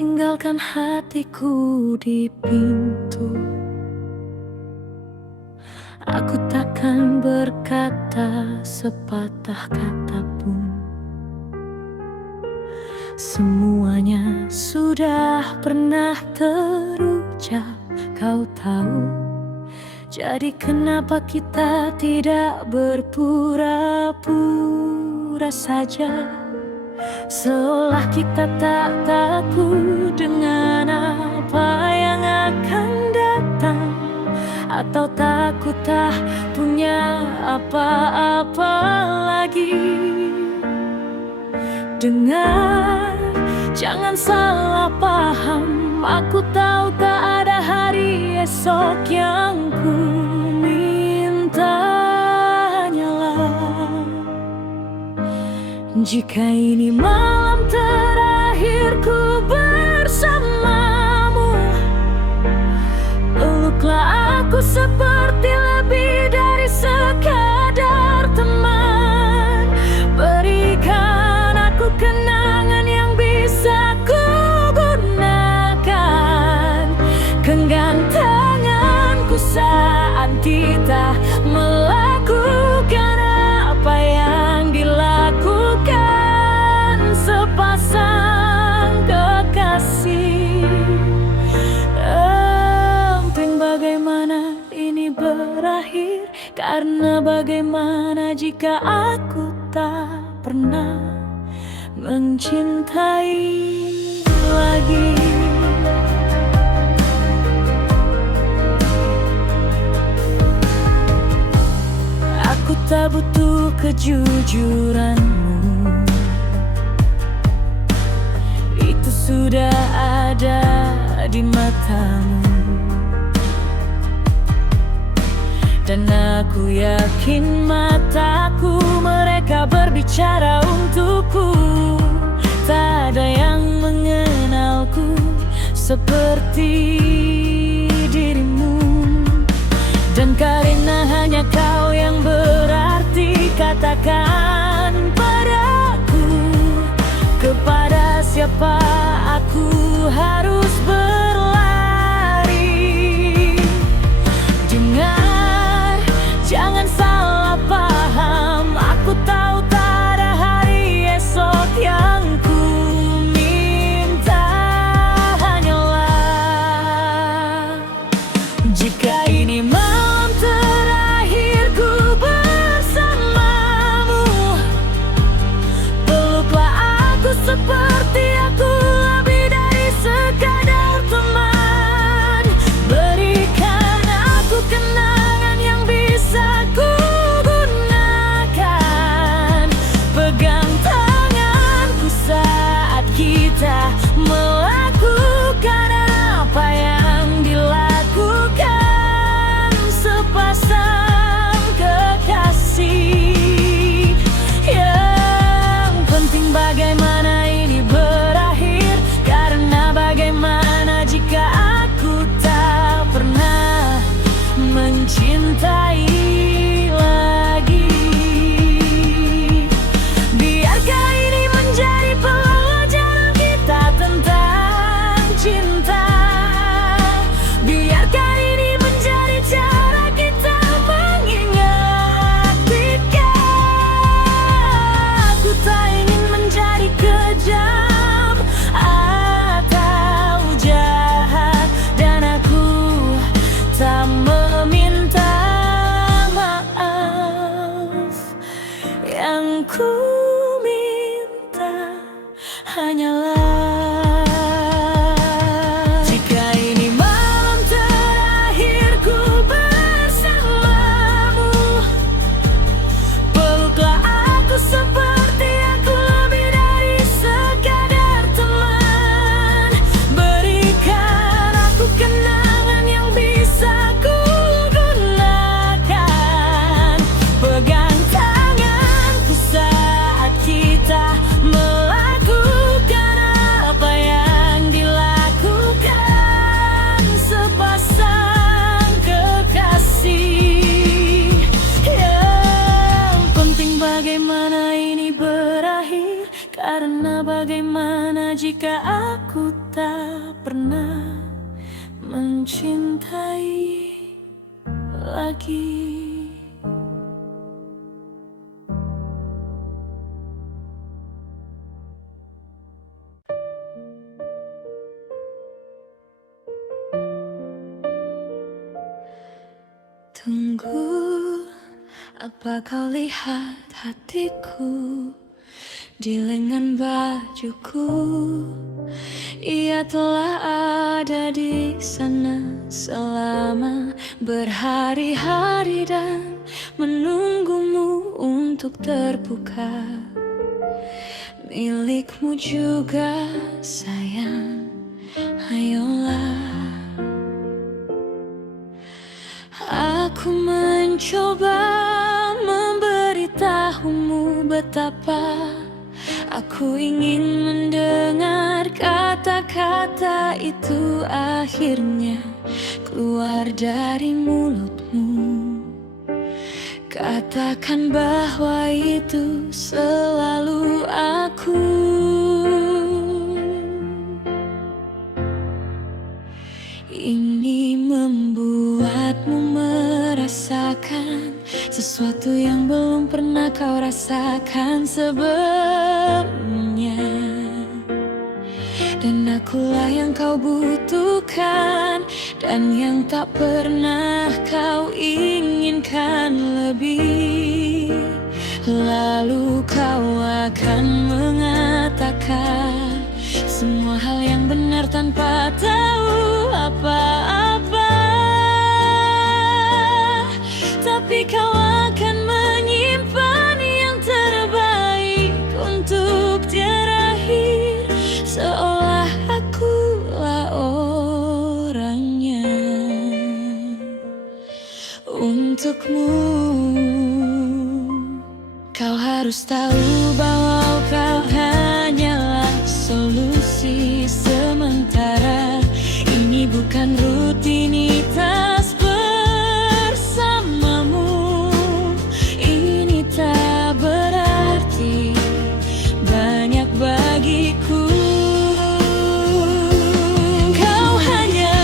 tinggalkan hatiku di pintu. Aku takkan berkata sepatah kata pun. Semuanya sudah pernah terucap, kau tahu. Jadi kenapa kita tidak berpura-pura saja, seolah kita tak takut dengan apa yang akan datang, atau takut tak punya apa-apa lagi. Dengar, jangan salah paham, aku tahu tak ada hari esok yang ku minta hanyalah jika ini malam terakhirku bersamamu, peluklah aku seperti lebih dari sekadar teman. Berikan aku kenangan yang bisa ku gunakan, genggam tanganku saat kita melakukan apa yang dilakukan sepasang kekasih. Penting bagaimana ini berakhir, karena bagaimana jika aku tak pernah mencintai lagi. Aku tak butuh kejujuranmu, itu sudah ada di matamu. Dan aku yakin mataku mereka berbicara untukku. Tak ada yang mengenalku seperti dirimu. Dan karena hanya kau yang berarti, katakan padaku, kepada siapa aku harus berlari. Dengar, jangan salah paham, aku tahu tak ada hari esok yang ku minta hanyalah jika ini malam terakhirku bersamamu, peluklah aku seperti aku lebih dari sekadar teman. Berikan aku kenangan yang bisa ku gunakan, pegang tanganku saat kita melakukan apa yang dilakukan sepasang kekasih. Yang penting bagaimana ini berakhir, karena bagaimana jika aku tak pernah mencintai lagi. Biarkah ini menjadi pelajaran kita tentang bagaimana jika aku tak pernah mencintai lagi? Tunggu, apa kau lihat hatiku di lengan bajuku? Ia telah ada di sana selama berhari-hari dan menunggumu untuk terbuka. Milikmu juga sayang, ayolah. Aku mencoba memberitahumu betapa aku ingin mendengar kata-kata itu akhirnya keluar dari mulutmu. Katakan bahwa itu selalu aku. Ini membuatmu merasakan sesuatu yang belum pernah kau rasakan sebelumnya. Dan akulah yang kau butuhkan dan yang tak pernah kau inginkan lebih. Lalu kau akan mengatakan semua hal yang benar tanpa tahu apa-apa. Tapi kau akan menyimpan yang terbaik untuk terakhir, seolah akulah orangnya. Untukmu, kau harus tahu bahwa kau hanyalah solusi sementara. Ini bukan rutinitas bersamamu. Ini tak berarti banyak bagiku. Kau hanya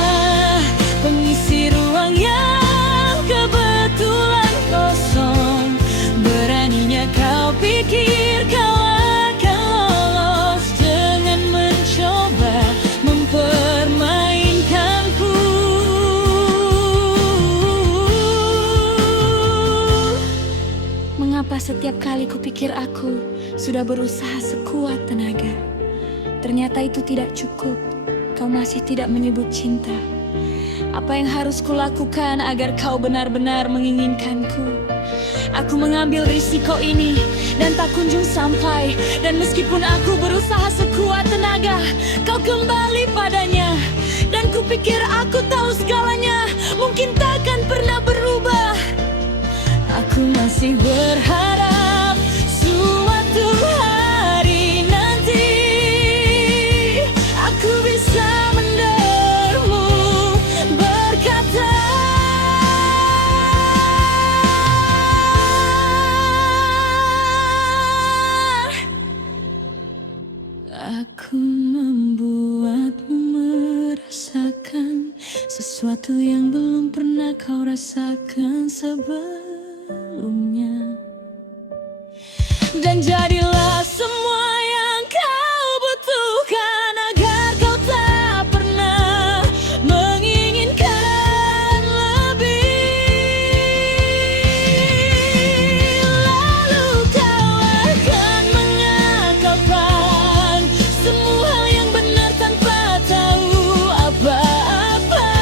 pengisi ruang yang kebetulan kosong. Beraninya kau pikir kau akan lolos dengan mencoba mempermainkanku. Mengapa setiap kali kupikir aku sudah berusaha sekuat tenaga, ternyata itu tidak cukup. Kau masih tidak menyebut cinta. Apa yang harus kulakukan agar kau benar-benar menginginkanku? Aku mengambil risiko ini dan tak kunjung sampai. Dan meskipun aku berusaha sekuat tenaga, kau kembali padanya. Dan kupikir aku tahu segalanya, mungkin takkan pernah berubah. Aku masih berharap suatu hari nanti aku bisa mendengarmu berkata, aku membuatmu merasakan sesuatu yang belum pernah kau rasakan sebelumnya. Dan jadilah semua yang kau butuhkan agar kau tak pernah menginginkan lebih. Lalu kau akan mengakalkan semua hal yang benar tanpa tahu apa-apa.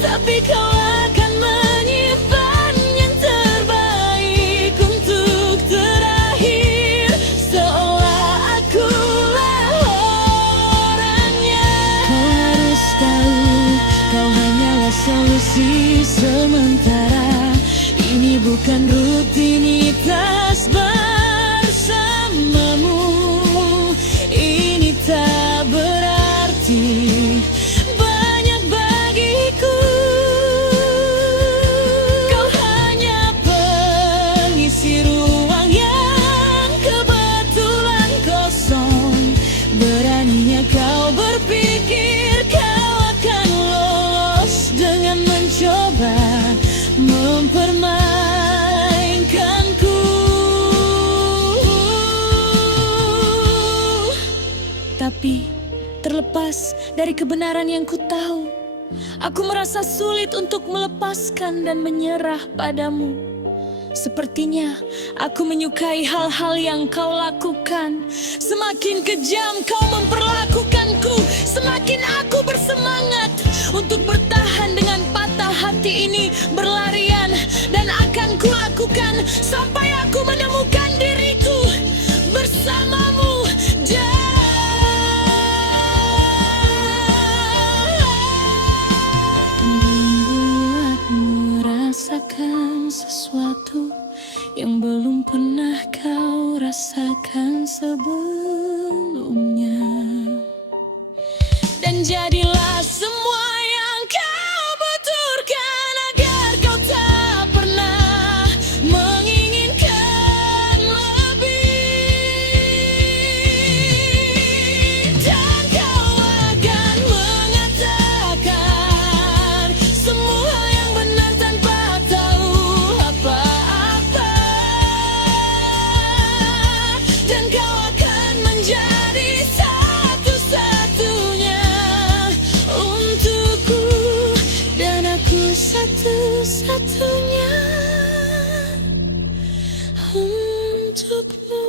Tapi kau akan menyimpan yang terbaik untuk terakhir, seolah akulah orangnya. Kau harus tahu, kau hanyalah solusi sementara. Ini bukan rutinitas bersamamu. Ini tak berarti banyak bagiku. Kau hanya pengisi ruang yang kebetulan kosong. Tetapi terlepas dari kebenaran yang ku tahu, aku merasa sulit untuk melepaskan dan menyerah padamu. Sepertinya aku menyukai hal-hal yang kau lakukan. Semakin kejam kau memperlakukanku, semakin aku bersemangat untuk bertahan dengan patah hati ini berlarian. Dan akan kulakukan sampai aku menemukan diriku bersamamu. Membuatmu rasakan sesuatu yang belum pernah kau rasakan sebelumnya. Dan jadilah semua yang kau butuhkan agar kau tak pernah menginginkan lebih. Dan kau akan mengatakan semua yang benar tanpa tahu apa-apa. Dan kau akan menjadi satu-satunya untukku, dan aku satu-satunya untukmu.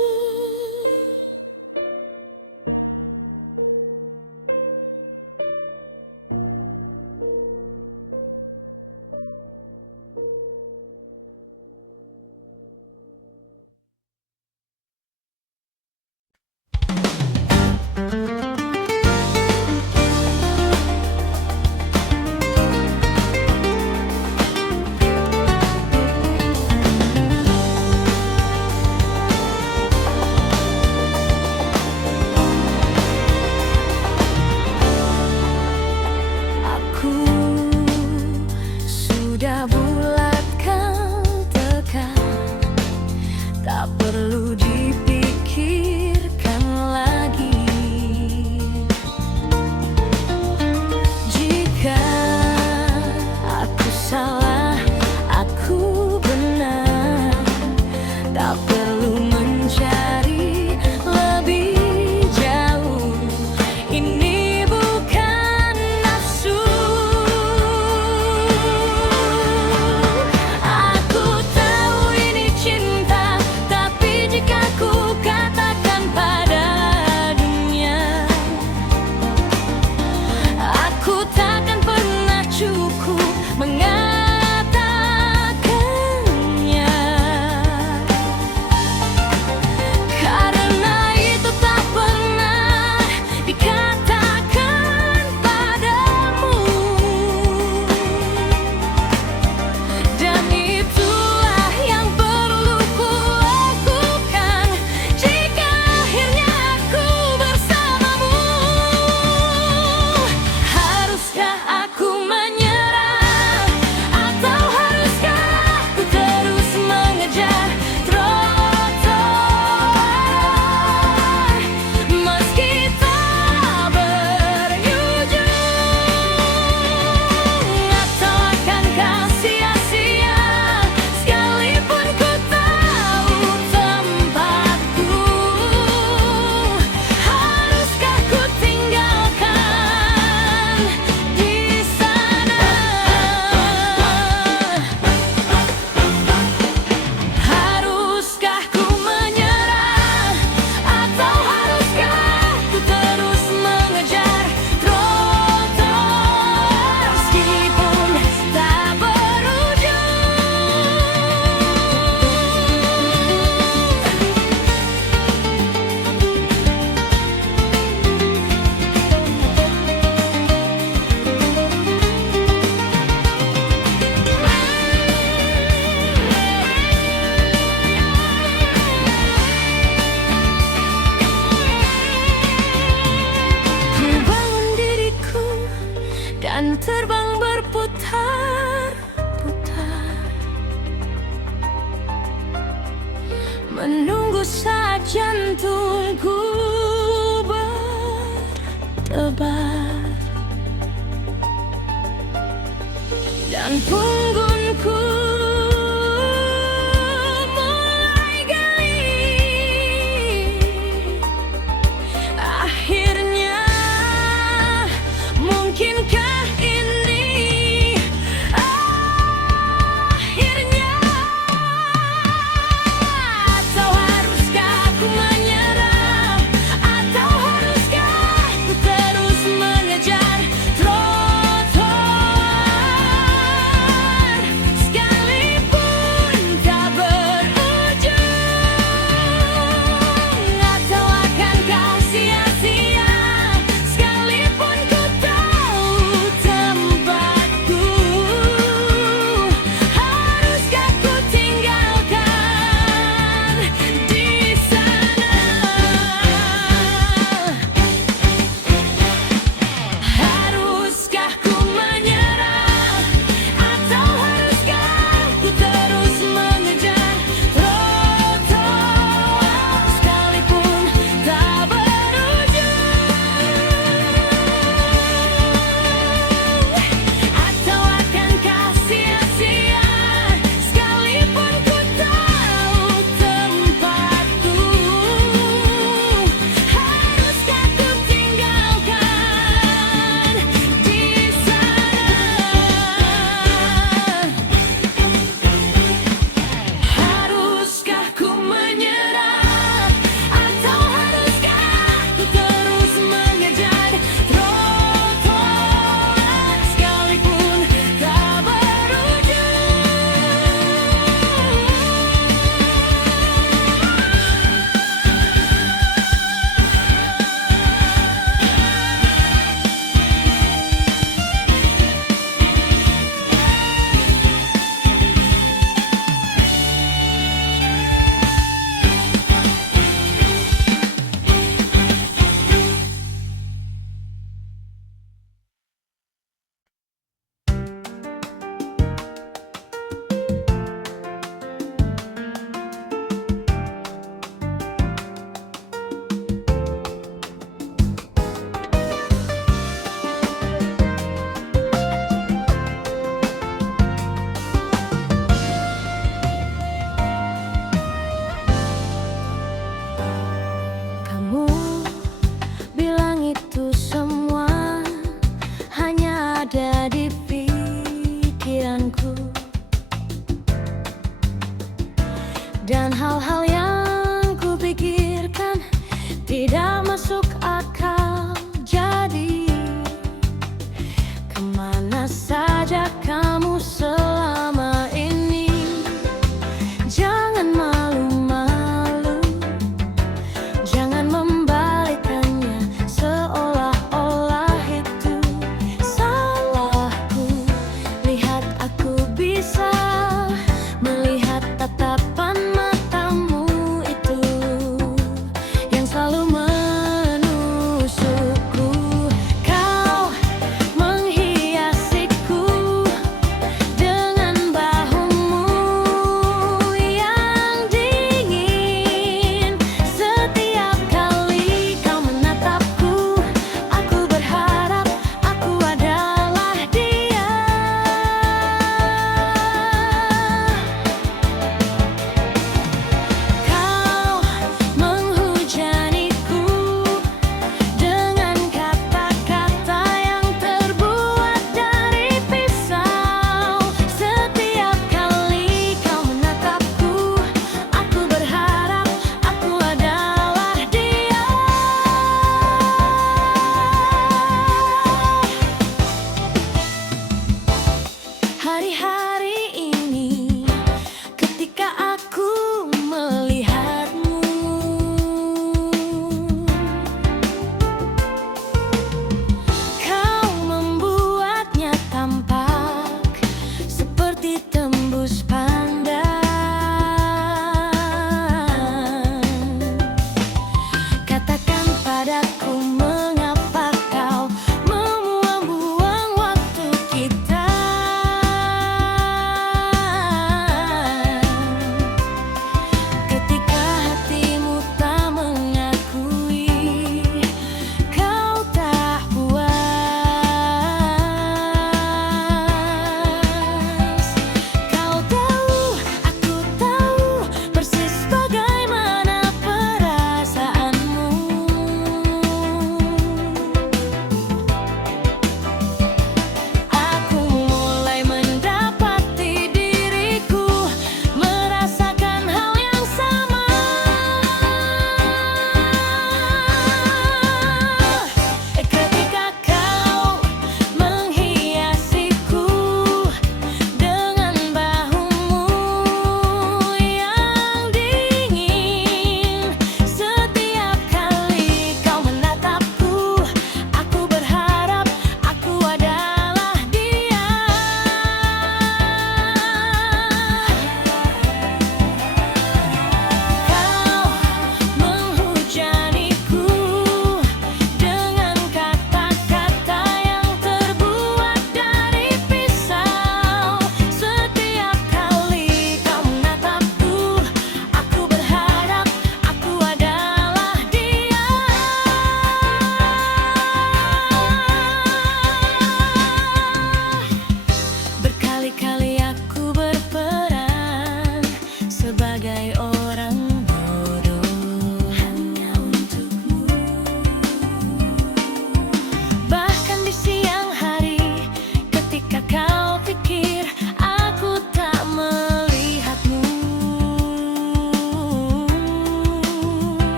masuk akal. Jadi kemana saja kamu selama ini? Jangan malu-malu, jangan membalikannya seolah-olah itu salahku. Lihat aku bisa melihat tatapan matamu itu yang selalu menunggu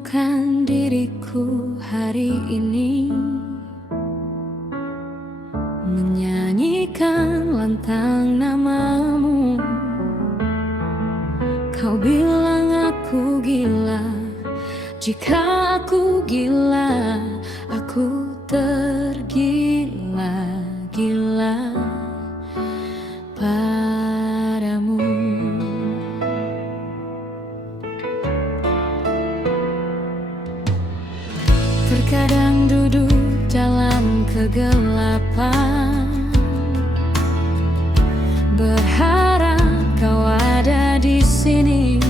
menemukan diriku hari ini, menyanyikan lantang namamu. Kau bilang aku gila, jika aku gila, aku tergila-gila padamu. Terkadang duduk dalam kegelapan, berharap kau ada di sini,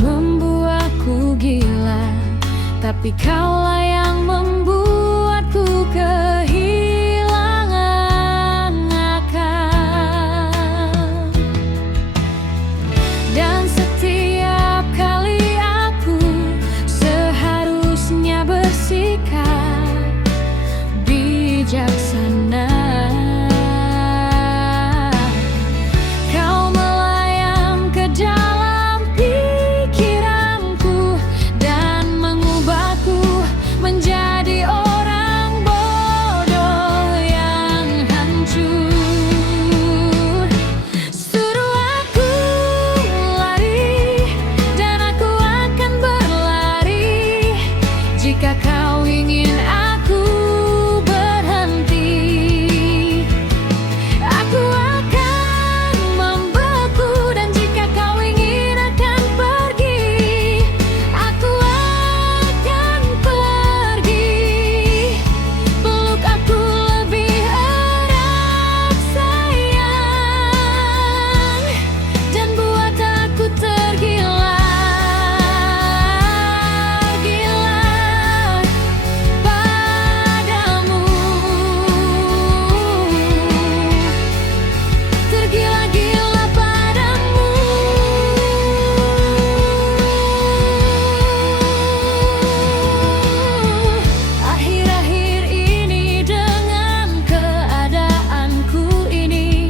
membuatku gila, tapi kaulah yang membuatku kehilangan akal. Dan setiap kali aku seharusnya bersikap bijaksana, kau melayang ke dalam pikiranku dan mengubahku menjadi orang bodoh yang hancur. Suruh aku lari dan aku akan berlari, jika kau ingin aku berhenti. Aku akan membeku, dan jika kau ingin akan pergi, aku akan pergi. Peluk aku lebih erat sayang, dan buat aku tergila-gila padamu. Tergila-gila padamu. Akhir-akhir ini dengan keadaanku ini,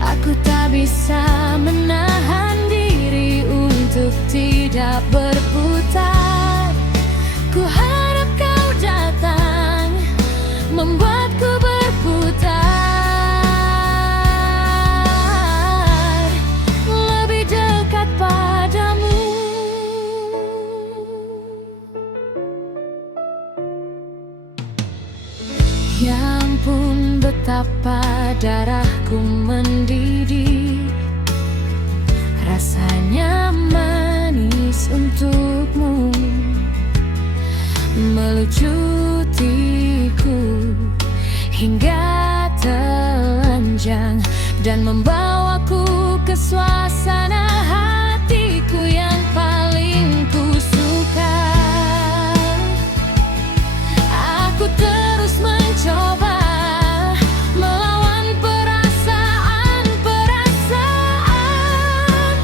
aku tak bisa menahan diri untuk tidak berputar. Ku harap kau datang membuatku berputar lebih dekat padamu. Ya ampun, betapa darahku mendidih, rasanya manis untukmu, melujutiku hingga telanjang dan membawaku ke suasana hatiku yang paling ku suka. Aku terus mencoba melawan perasaan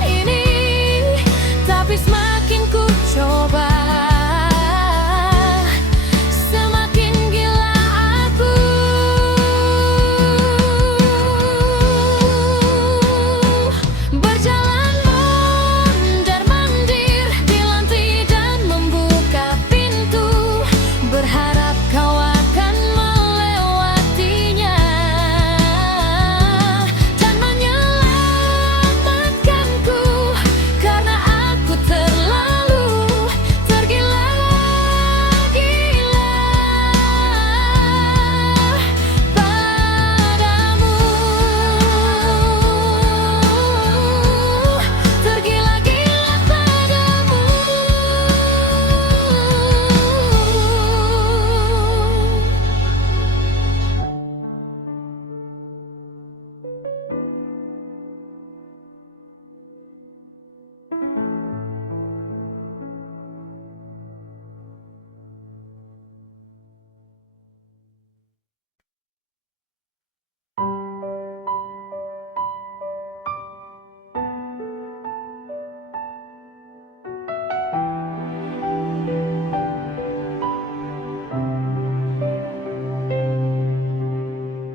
ini, tapi semakin ku coba, semakin gila aku. Berjalan mondar-mandir di lantai dan membuka pintu, berharap kau akan melewatinya dan menyelamatkanku, karena aku terlalu tergila-gila padamu. Tergila-gila padamu.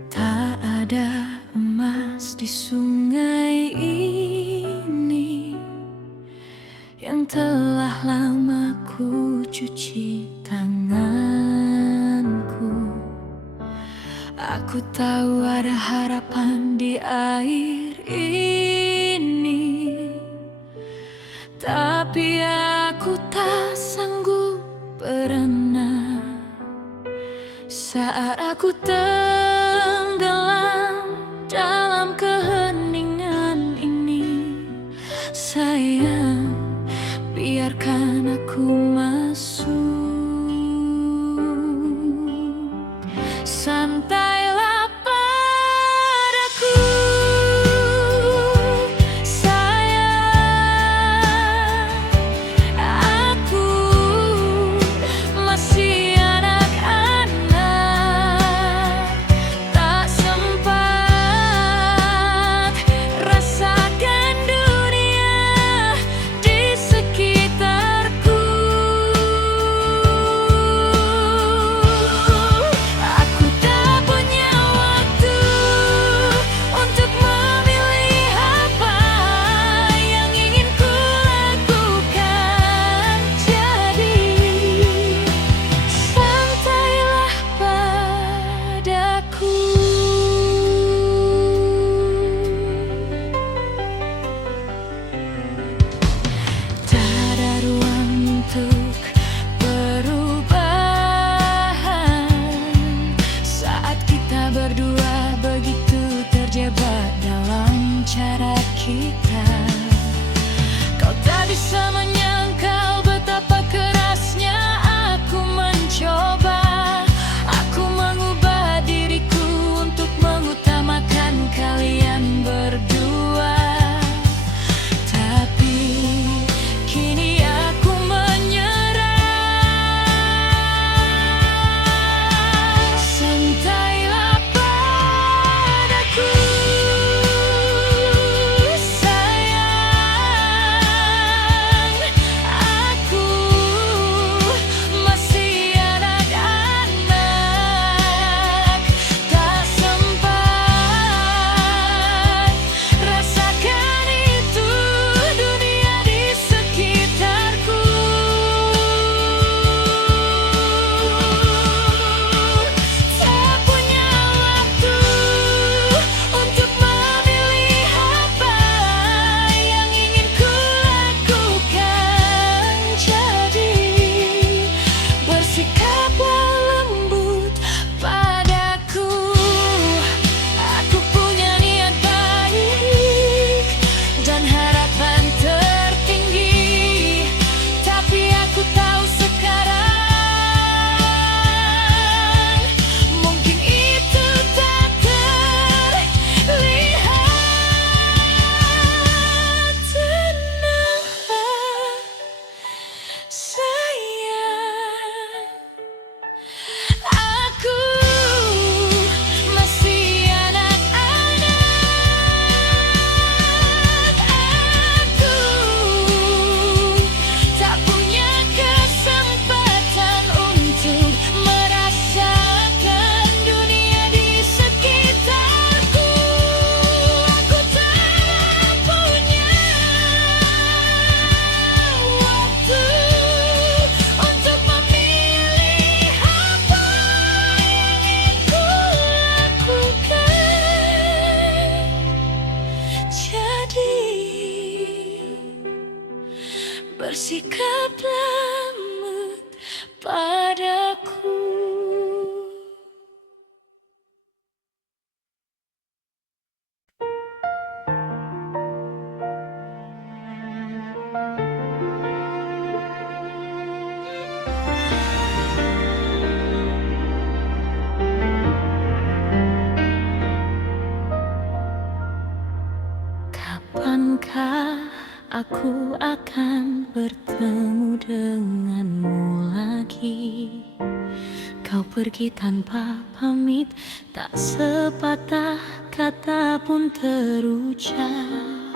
Tak ada emas di sungai ini yang telah lama ku cuci tanganku. Aku tahu ada harapan di air ini, tapi aku tak sanggup berenang saat aku tenggelam dalam keheningan ini. Sayang, biarkan aku masuk. Santailah padaku, sayang. Aku masih anak-anak, tak sempat rasakan dunia di sekitarku. Aku tak punya waktu untuk memilih apa yang ingin ku lakukan. Jadi, santailah padaku. Tak ada ruang untuk perubahan saat kita berdua begitu terjebak dalam cara kita. Kau tak bisa menyangkal betapa kerasnya aku mencoba. Aku mengubah diriku untuk mengutamakan kalian berdua. Tapi kini aku menyerah. Santailah padaku, sayang. Aku masih anak-anak, tak sempat rasakan itu dunia di sekitarku. Tak punya waktu untuk memilih apa yang ingin ku lakukan. Jadi, bersikaplah lembut padaku. Aku punya niat baik dan harapan tertinggi, tapi aku tahu sekarang mungkin itu tak terlihat. Tenanglah, sayang. Aku masih anak-anak. Aku tak punya kesempatan untuk merasakan dunia di sekitarku. Aku tak punya waktu untuk memilih apa yang ingin ku lakukan. Jadi, bersikaplah lembut padaku. Kapankah aku akan bertemu denganmu lagi? Kau pergi tanpa pamit, tak sepatah kata pun terucap.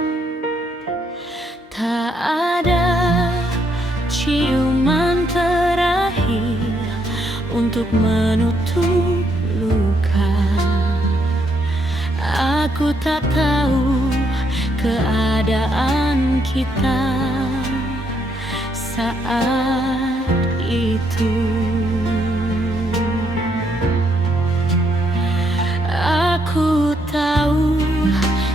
Tak ada ciuman terakhir untuk menutup luka. Aku tak tahu keadaan kita saat itu. Aku tahu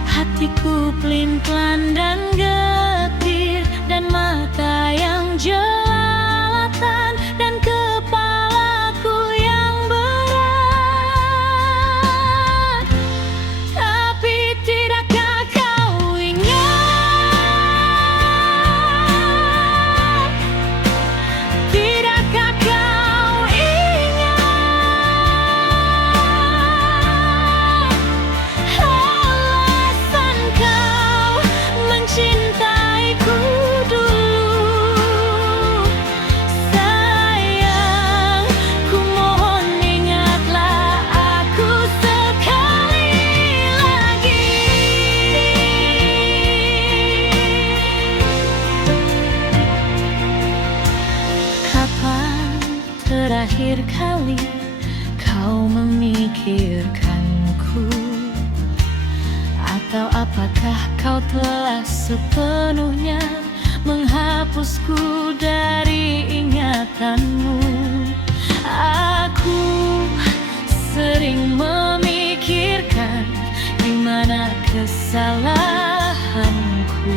hatiku pelin-pelan dan getir, dan mata yang jelalatan, dan kepalaku yang berat. Tapi tidakkah kau ingat? Tidakkah kau ingat alasan kau mencintaiku dulu? Sayang, ku mohon ingatlah aku sekali lagi. Kapan terakhir kali kau memikirkanku? Atau apakah kau telah sepenuhnya menghapusku dari ingatanmu? Aku sering memikirkan di mana kesalahanku.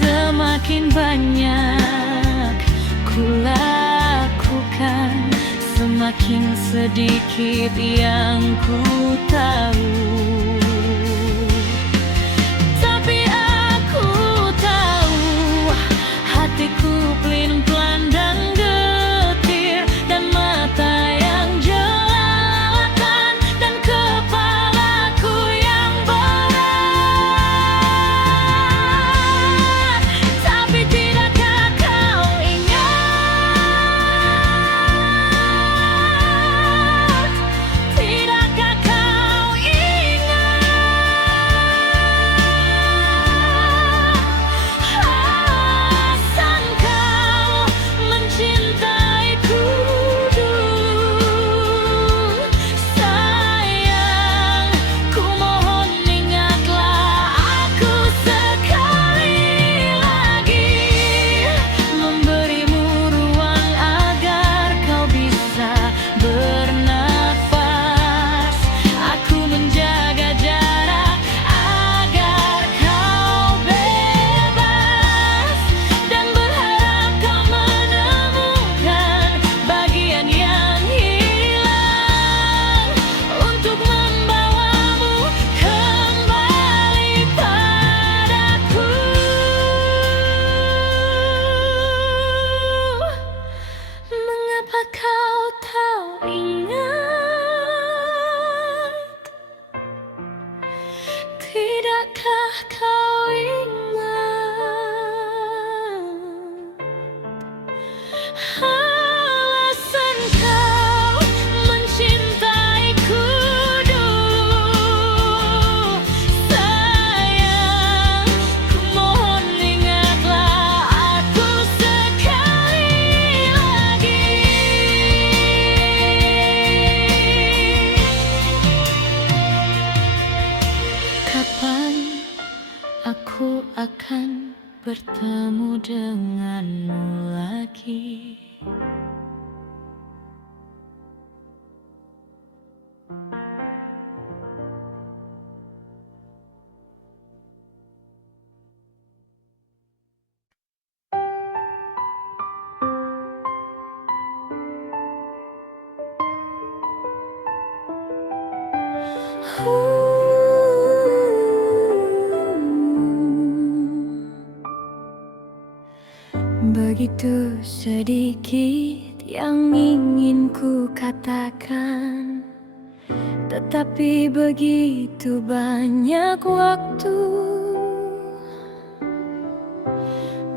Semakin banyak ku lakukan, semakin sedikit yang ku tahu. Tapi aku tahu hatiku pelin-pelan dan getir, dan mata yang jelalatan, dan kepalaku yang berat. Tapi tidakkah kau ingat? Tidakkah kau ingat alasan kau mencintaiku dulu? Sayang, ku mohon ingatlah aku sekali lagi. Memberimu ruang agar kau bisa bernafas. Aku menjaga jarak agar kau bebas, dan berharap kau menemukan bagian yang hilang untuk membawamu kembali padaku. Mengapa kau tak ingat? Tidakkah kau ingat alasan kau mencintaiku dulu? Sayang, ku mohon ingatlah aku sekali lagi. Kapan aku akan bertemu denganmu lagi? Begitu sedikit yang ingin ku katakan, tetapi begitu banyak waktu.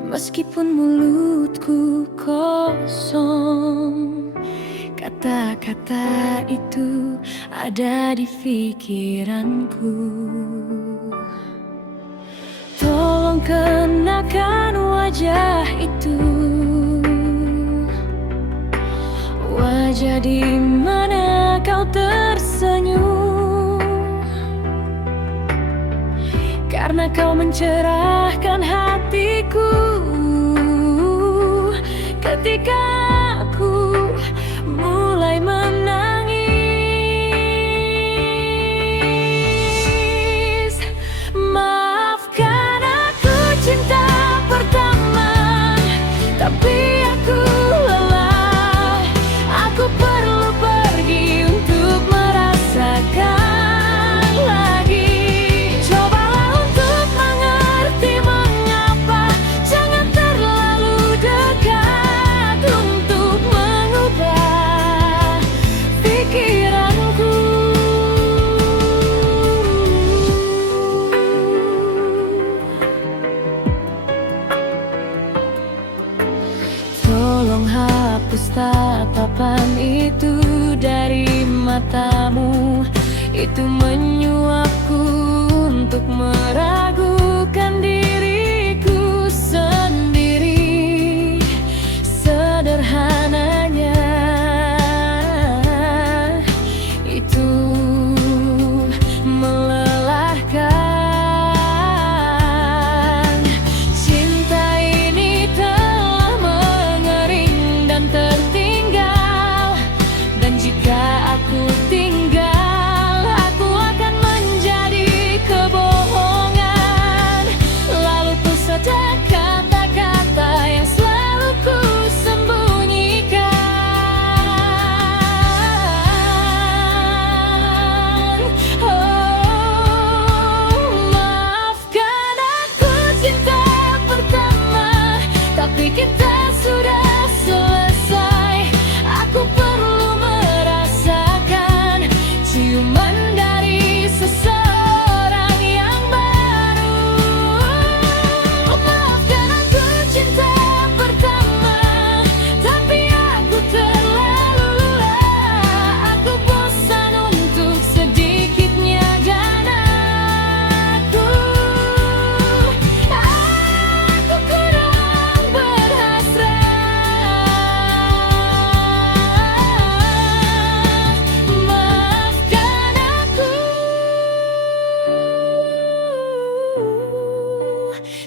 Meskipun mulutku kosong, kata-kata itu ada di pikiranku. Tolong kenakan wajah itu, wajah di mana kau tersenyum, karena kau mencerahkan hatiku. ketika aku mulai menangis. Maafkan aku cinta pertama, tapi aku lelah. Aku perlu pergi untuk merasakan lagi. Cobalah untuk mengerti mengapa jangan terlalu dekat untuk mengubah pikiranku. Tolong hapus tatapan itu dari matamu. Itu menyuapku untuk meragukan diriku sendiri. Sederhananya itu melelahkan. Cinta ini telah mengering dan tertinggal, dan jika aku tinggal, aku akan menjadi kebohongan. Lalu tersadar kata-kata yang selalu ku sembunyikan. Oh, maafkan aku cinta pertama, tapi kita sudah selesai. Aku perlu merasakan ciuman dari seseorang yang baru. Maafkan aku cinta pertama, tapi aku terlalu lelah. Aku bosan untuk sedikitnya dan aku kurang berhasrat. Maafkan aku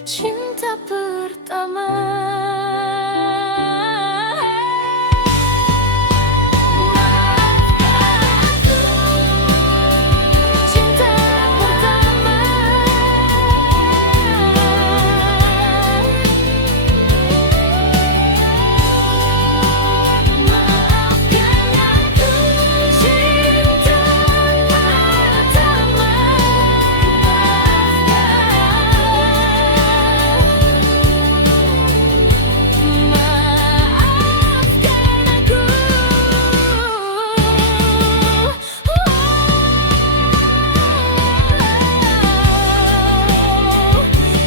cinta pertama. Cinta pertama. Maafkan aku cinta pertama. Maafkan aku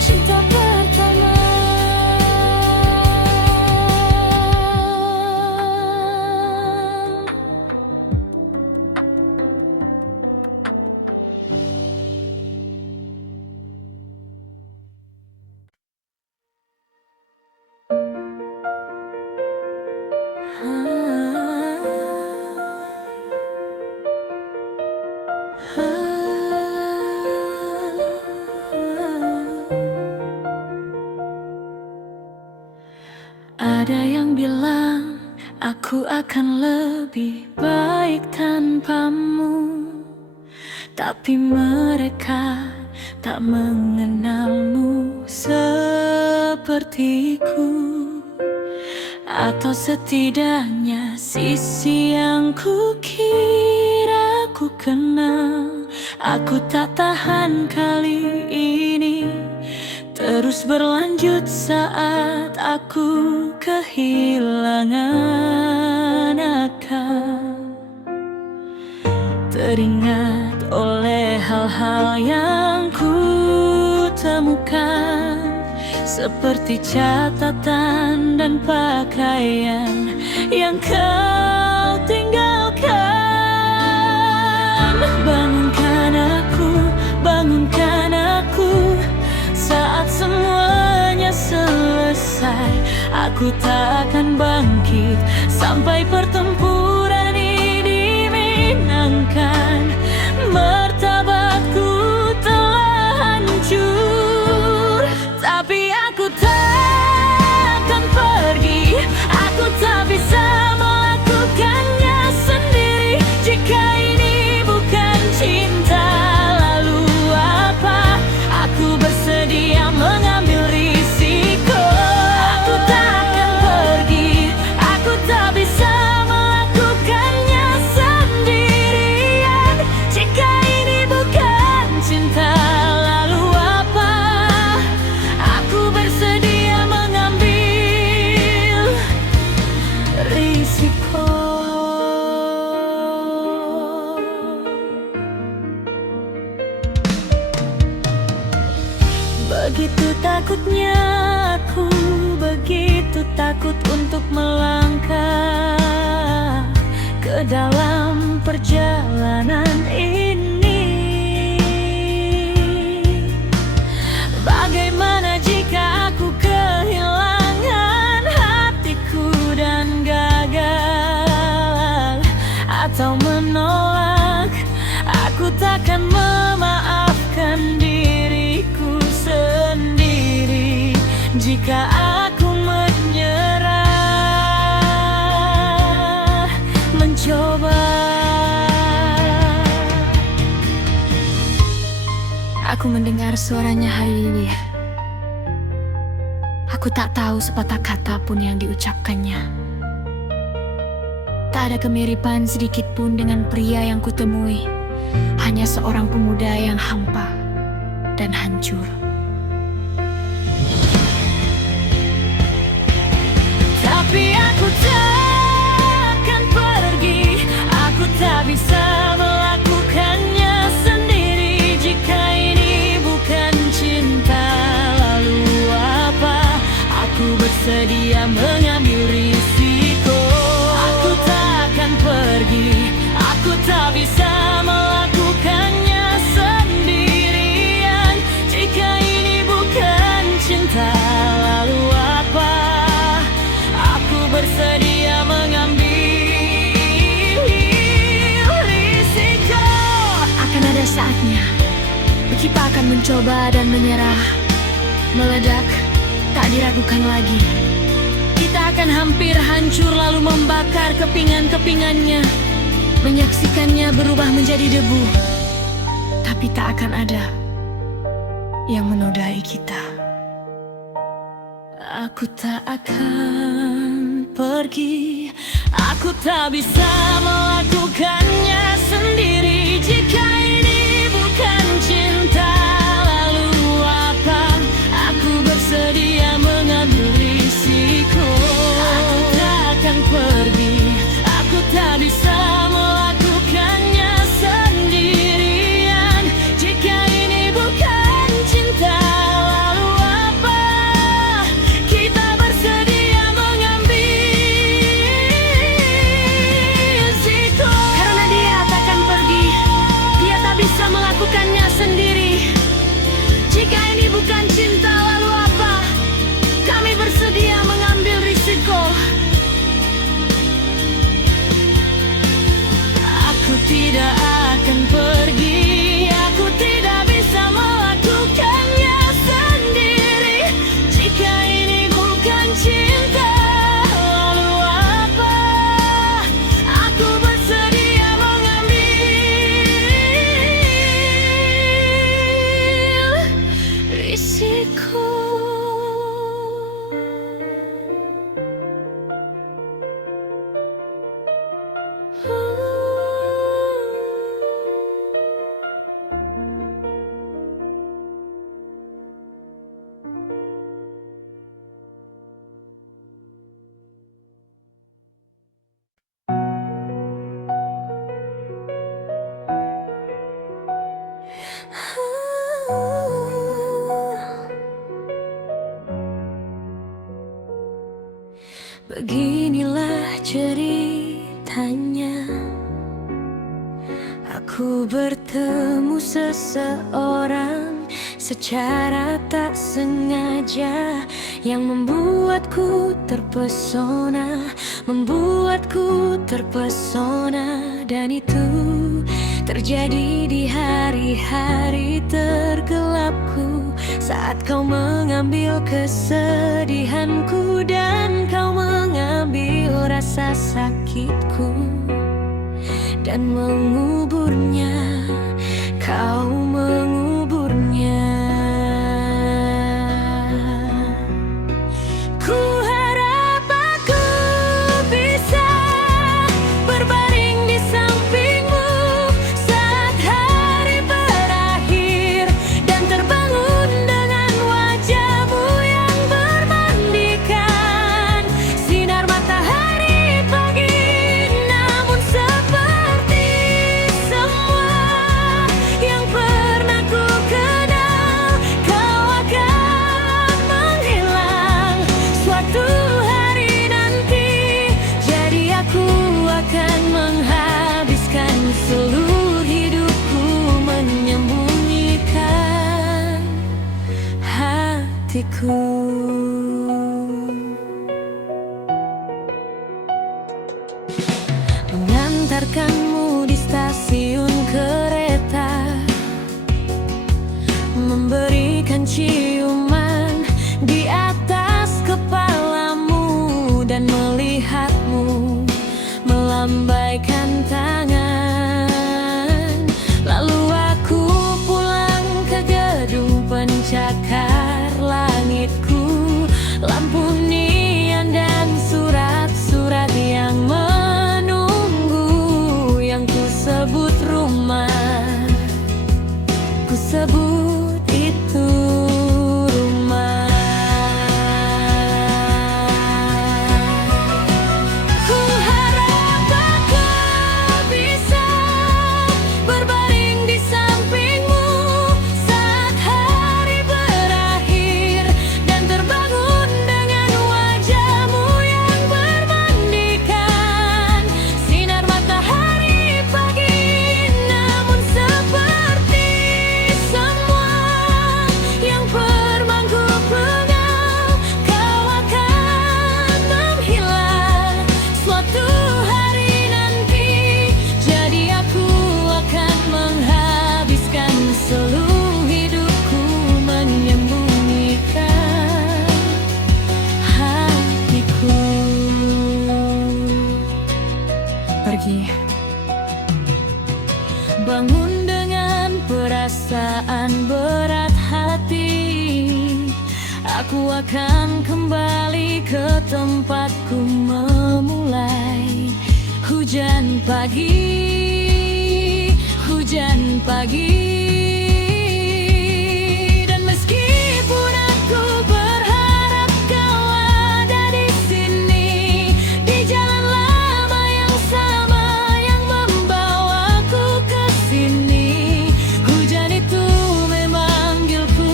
cinta pertama. Ada yang bilang aku akan lebih baik tanpamu, tapi mereka tak mengenalmu sepertiku. Atau setidaknya sisi yang kukira ku kenal. Aku tak tahan kali ini terus berlanjut saat aku kehilangan akal. Teringat oleh hal-hal yang ku temukan, seperti catatan dan pakaian yang kau tinggalkan. Bangunkan aku saat semuanya selesai. Aku tak akan bangkit sampai pertempuran ini dimenangkan. Martabatku telah hancur, tapi aku tak akan pergi. Aku Begitu takutnya aku, begitu takut untuk melangkah ke dalam perjalanan ini. Bagaimana jika aku kehilangan hatiku dan gagal atau menolak? Aku takkan memaafkan diriku sendiri jika aku menyerah, mencoba. Aku mendengar suaranya hari ini. Aku tak tahu sepatah kata pun yang diucapkannya. Tak ada kemiripan sedikit pun dengan pria yang kutemui. Hanya seorang pemuda yang hampa dan hancur. Tapi aku takkan pergi, aku tak bisa melakukannya sendiri. Jika ini bukan cinta, lalu apa? Aku bersedia mengambil risiko. Aku takkan pergi, aku tak bisa melakukannya sendirian. Jika ini bukan cinta, lalu apa? Aku bersedia mengambil risiko. Akan ada saatnya kita akan mencoba dan menyerah, meledak, tak diragukan lagi. Kita akan hampir hancur lalu membakar kepingan-kepingannya, menyaksikannya berubah menjadi debu. Tapi tak akan ada yang menodai kita. Aku tak akan pergi, aku tak bisa melakukannya sendiri. Jika ini bukan cinta, lalu apa? Aku bersedia mengambil risiko. Aku tak akan pergi, aku tak bisa melakukannya sendirian. Jika ini bukan cinta, lalu apa? Kita bersedia mengambil risiko. Karena dia takkan pergi, dia tak bisa melakukannya sendiri. Jika ini bukan cinta, lalu apa? Kami bersedia mengambil risiko. Aku tidak akan pergi, aku tidak bisa melakukannya sendiri. Jika ini bukan cinta, lalu apa? Aku bersedia mengambil risiko. Beginilah ceritanya. Aku bertemu seseorang secara tak sengaja, yang membuatku terpesona, dan itu terjadi di hari-hari tergelapku, saat kau mengambil kesedihanku dan kau mengambil rasa sakitku dan menguburnya. Kau menguburnya. Ku harap aku bisa berbaring di sampingmu saat hari berakhir, dan terbangun dengan wajahmu yang bermandikan sinar matahari pagi. Namun seperti semua yang hatiku. Mengantarkanmu di stasiun kereta, memberikan ciuman di atas kepalamu, dan melihatmu melambaikan tangan. Lalu aku pulang ke gedung pencakar langitku, lampu neon dan surat-surat yang menunggu, yang ku sebut rumah, ku sebut itu rumah. Ku harap aku bisa berbaring di sampingmu saat hari berakhir, dan terbangun dengan wajahmu yang bermandikan sinar matahari pagi. Namun seperti semua yang bermangku pengau, kau akan menghilang suatu hari nanti. Jadi aku akan menghabiskan seluruh hidupku menyembunyikan hatiku. Pergi, bangun dengan perasaan berat hati. Aku akan kembali ke tempatku memulai. Hujan pagi, hujan pagi. Dan meskipun aku berharap kau ada di sini, di jalan lama yang sama yang membawaku ke sini, hujan itu memanggilku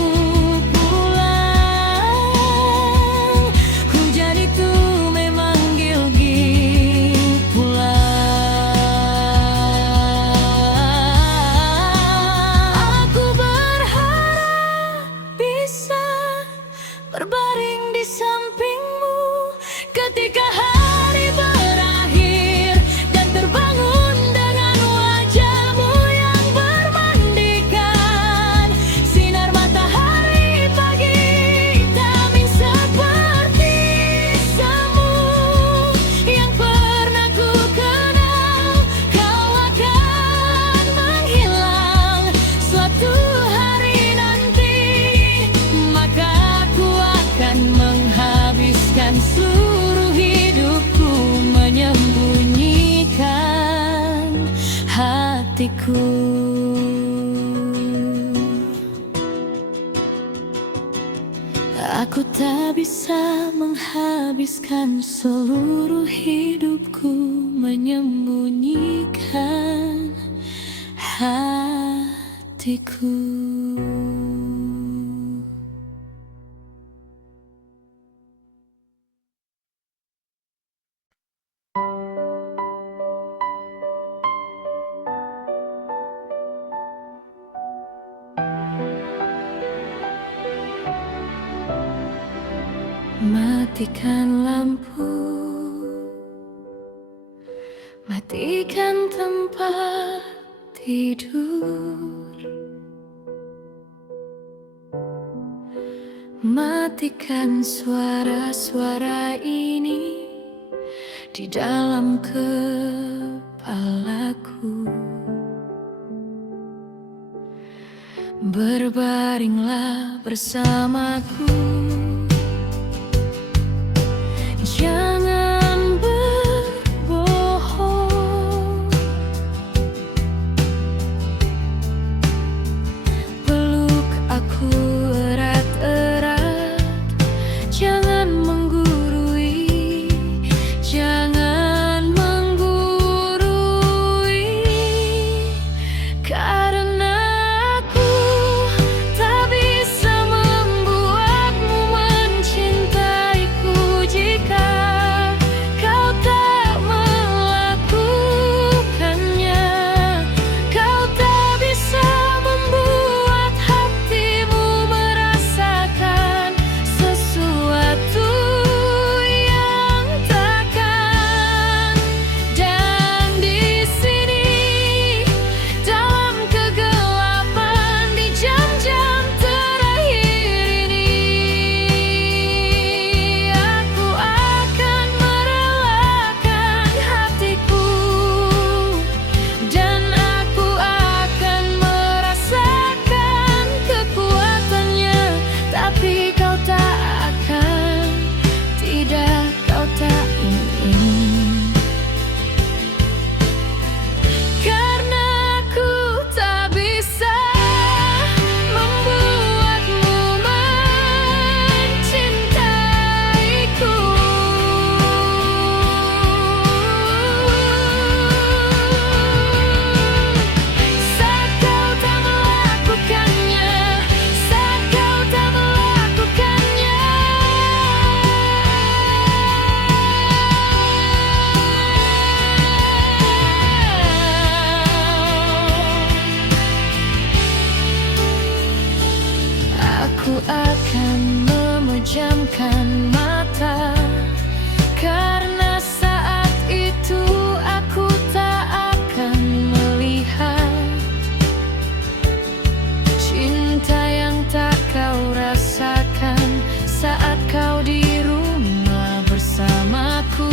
pulang. Hujan itu memanggilku pulang. Aku berharap bisa berbaring di sampingmu ketika hari berakhir, dan terbangun dengan wajahmu yang bermandikan sinar matahari pagi. Tapi seperti semu yang pernah ku kenal, kau akan menghilang suatu hari nanti. Maka aku akan menghabiskan seluruh hidupku menyembunyikan hatiku. Aku tak bisa menghabiskan seluruh hidupku menyembunyikan hatiku. Matikan lampu, matikan tempat tidur, matikan suara-suara ini di dalam kepalaku. Berbaringlah bersamaku, jangan berbohong. Peluk aku erat-erat, jangan menggurui, jangan menggurui. Karena aku tak bisa membuatmu Aku akan memejamkan mata, karena saat itu aku tak akan melihat cinta yang tak kau rasakan saat kau di rumah bersamaku.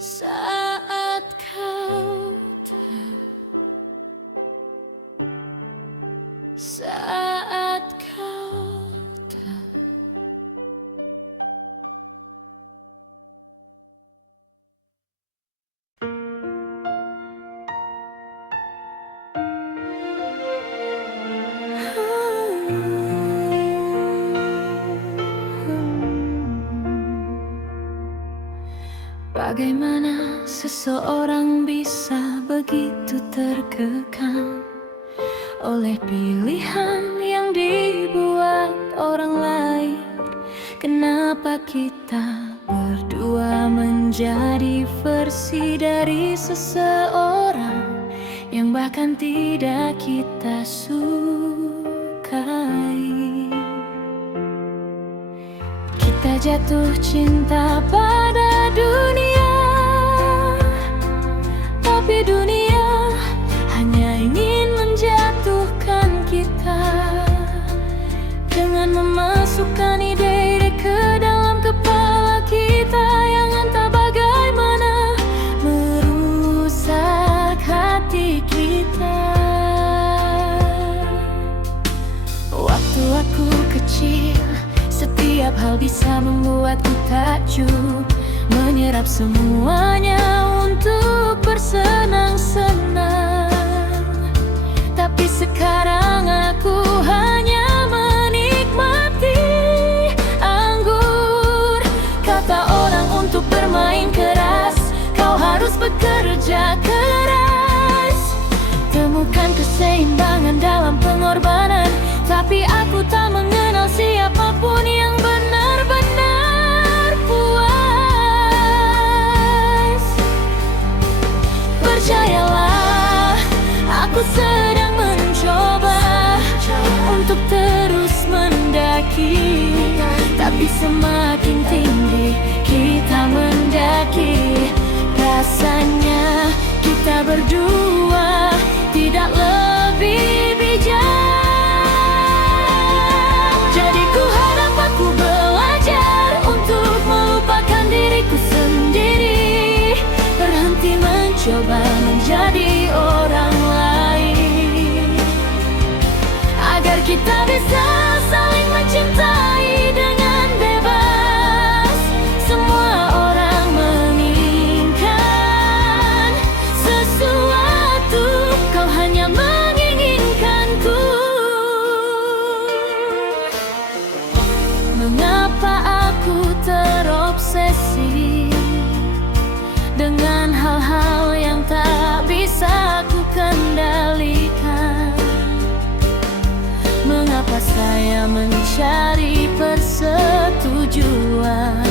Saat kau tak, saat kau tak. Bagaimana seseorang bisa begitu terkekang oleh pilihan yang dibuat orang lain? Kenapa kita berdua menjadi versi dari seseorang yang bahkan tidak kita sukai? Kita jatuh cinta pada dunia, tapi dunia hanya ingin menjatuhkan kita dengan memasukkan ide-ide ke dalam kepala kita yang entah bagaimana merusak hati kita. Waktu aku kecil, setiap hal bisa membuatku takjub, menyerap semuanya untuk bersenang-senang. Tapi sekarang aku hanya menikmati anggur. Kata orang untuk bermain keras, kau harus bekerja keras. Temukan keseimbangan dalam pengorbanan, tapi aku tak mengenal siapapun yang benar-benar puas. Percayalah, aku sedang mencoba untuk terus mendaki, tapi semakin tinggi kita mendaki, rasanya kita berdua tidak lebih bijak. Jadi ku harap aku belajar untuk melupakan diriku sendiri, berhenti mencoba menjadi orang lain, agar kita bisa saling mencintai dengan bebas. Mengapa aku terobsesi dengan hal-hal yang tak bisa ku kendalikan? Mengapa saya mencari persetujuan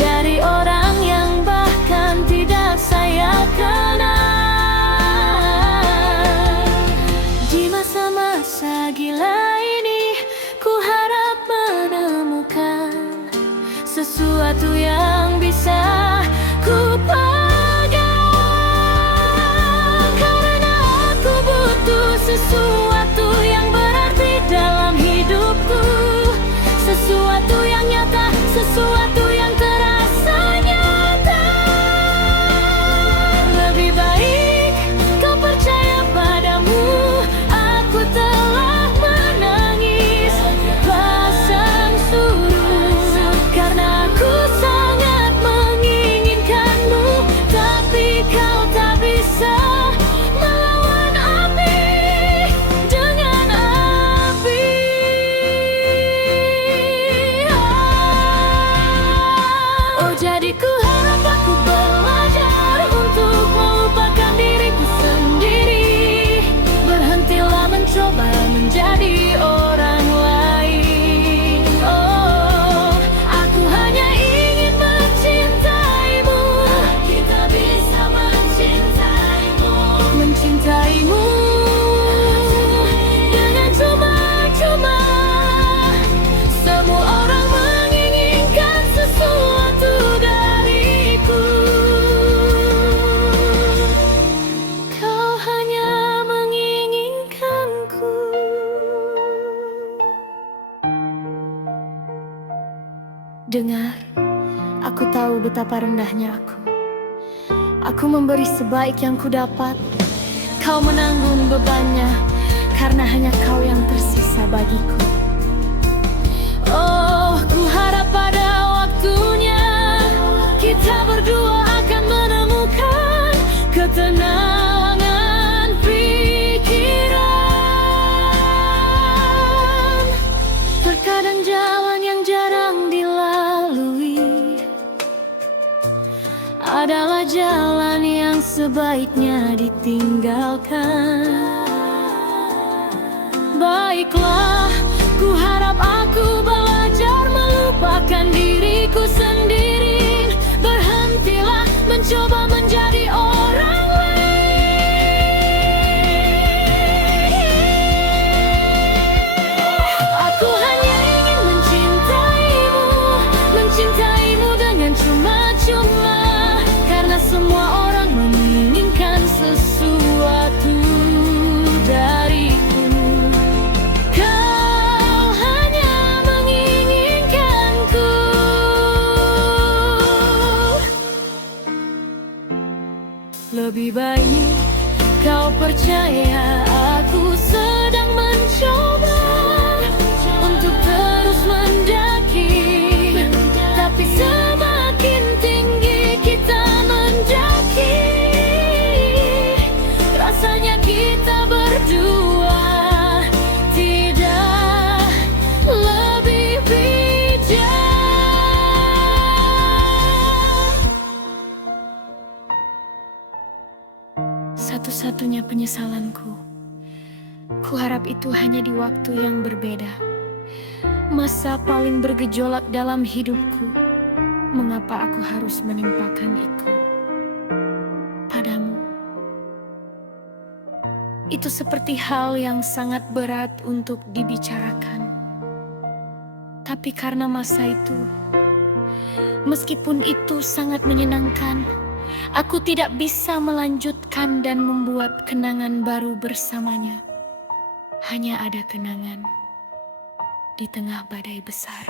dari orang yang bahkan tidak saya kenal? Di masa-masa gila ini, ku harap menemukan sesuatu yang bisa ku pegang, karena aku butuh sesuatu yang berarti dalam hidupku, sesuatu yang nyata, sesuatu yang terasa nyata. Lebih baik kau percaya padamu. Aku telah menangis pasang surut karena aku sangat menginginkanmu, tapi kau tak bisa melawan api dengan api. Oh, jadi ku harap aku belajar untuk melupakan diriku sendiri. Berhentilah mencoba menjadi orang lain. Oh, aku hanya ingin mencintaimu. Kita bisa mencintaimu, mencintaimu dengan cuma-cuma. Semua orang menginginkan sesuatu dariku. Kau hanya menginginkanku. Dengar, aku tahu betapa rendahnya aku. Aku memberi sebaik yang ku dapat. Kau menanggung bebannya, karena hanya kau yang tersisa bagiku. Oh, ku harap pada waktunya kita berdua akan menemukan ketenangan pikiran. Terkadang jalan yang jarang dilalui adalah jalan yang sebaiknya ditinggalkan. Baiklah, ku harap aku belajar melupakan diriku sendiri. Berhentilah mencoba menjadi orang lain. Aku hanya ingin mencintaimu, mencintaimu dengan cuma-cuma, karena semua orang menginginkan sesuatu dariku. Kau hanya menginginkanku. Lebih baik kau percaya aku sedang mencoba untuk terus mendaki, tapi semakin tinggi kita mendaki, rasanya kita berdua tidak lebih bijak. Satu-satunya penyesalanku, ku harap itu hanya di waktu yang berbeda. Masa paling bergejolak dalam hidupku, mengapa aku harus menimpakan itu padamu? Itu seperti hal yang sangat berat untuk dibicarakan. Tapi karena masa itu, meskipun itu sangat menyenangkan, aku tidak bisa melanjutkan dan membuat kenangan baru bersamanya. Hanya ada kenangan di tengah badai besar.